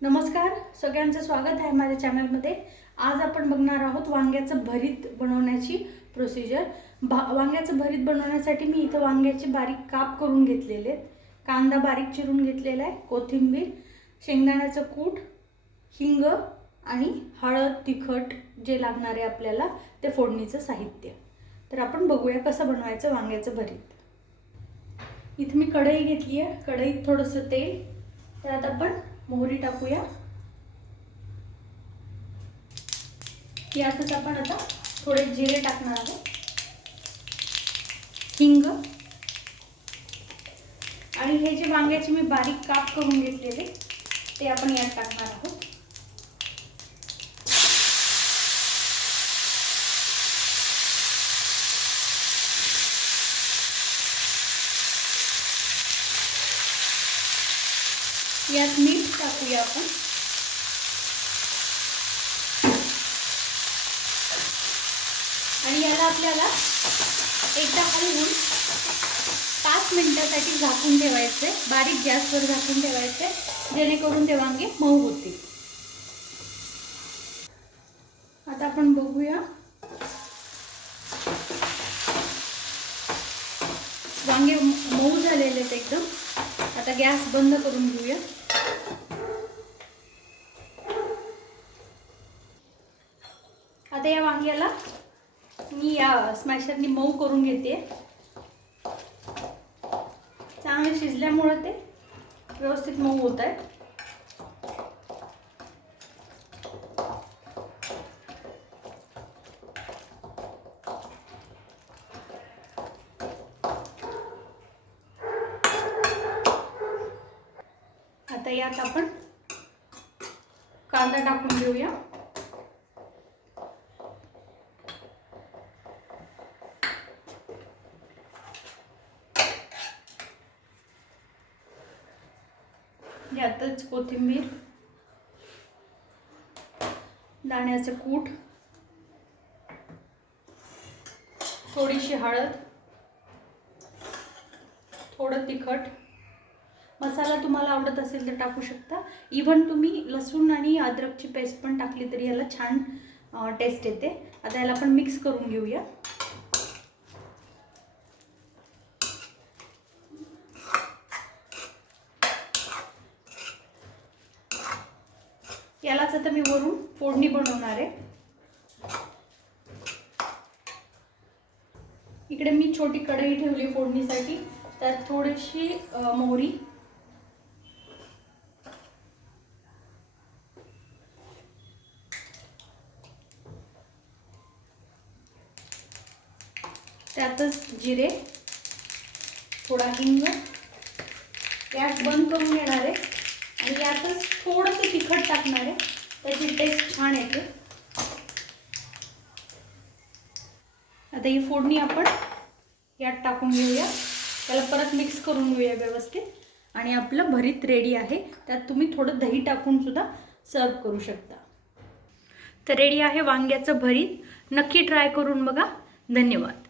नमस्कार सगळ्यांचं स्वागत आहे माझ्या चॅनलमध्ये आज आपण बघणार आहोत वांग्याचं भरीत बनवण्याची प्रोसिजर भा वांग्याचं भरीत बनवण्यासाठी मी इथं वांग्याचे बारीक काप करून घेतलेले आहेत. कांदा बारीक चिरून घेतलेला आहे कोथिंबीर शेंगदाण्याचं कूट हिंग आणि हळद तिखट जे लागणार आहे आपल्याला ते फोडणीचं साहित्य. तर आपण बघूया कसं बनवायचं वांग्याचं भरीत. इथं मी कढई घेतली आहे कढईत थोडंसं तेल. त्यात आपण मोहरी टाकूया. यातच आपण आता थोडे जिरे टाकणार आहोत. हिंग. आणि हे जे वांग्याचे मी बारीक काप करून घेतलेले ते आपण यात टाकणार आहोत. यात मीठ टाकूया आपण. आणि याला आपल्याला एकदा हलवून पाच मिनिटासाठी झाकून ठेवायचे. बारीक गॅसवर झाकून ठेवायचे. जेणेकरून ते वांगे मऊ होतील. आता आपण बघूया. वांगे मऊ झालेले आहेत एकदम. आता गॅस बंद करून घेऊया. आता या वांग्याला मी या स्मॅशरनी मऊ करून घेते. चांगले शिजल्यामुळं ते व्यवस्थित मऊ होत आहे आता यात आपण कांदा टाकून घेऊया. यातच कोथिंबीर दाण्याचं कूट थोडीशी हळद थोडं तिखट मसाला तुम्हाला आवडत असेल तर टाकू शकता. इव्हन तुम्ही लसूण आणि अद्रकची पेस्ट पण टाकली तरी याला छान टेस्ट येते. आता याला आपण मिक्स करून घेऊया. यालाच आता मी वरून फोडणी बनवणार आहे. इकडे मी छोटी कढई ठेवली फोडणीसाठी. त्यात थोडीशी मोहरी त्यातच जिरे थोडा हिंग गॅस बंद करून घेणार आहे. आणि यातच थोडंसं तिखट टाकणार आहे. त्याची टेस्ट छान येते. आता ही फोडणी आपण यात टाकून घेऊया. त्याला परत मिक्स करून घेऊया व्यवस्थित. आणि आपलं भरीत रेडी आहे. त्यात तुम्ही थोडं दही टाकून सुद्धा सर्व करू शकता. तर रेडी आहे वांग्याचं भरीत. नक्की ट्राय करून बघा. धन्यवाद.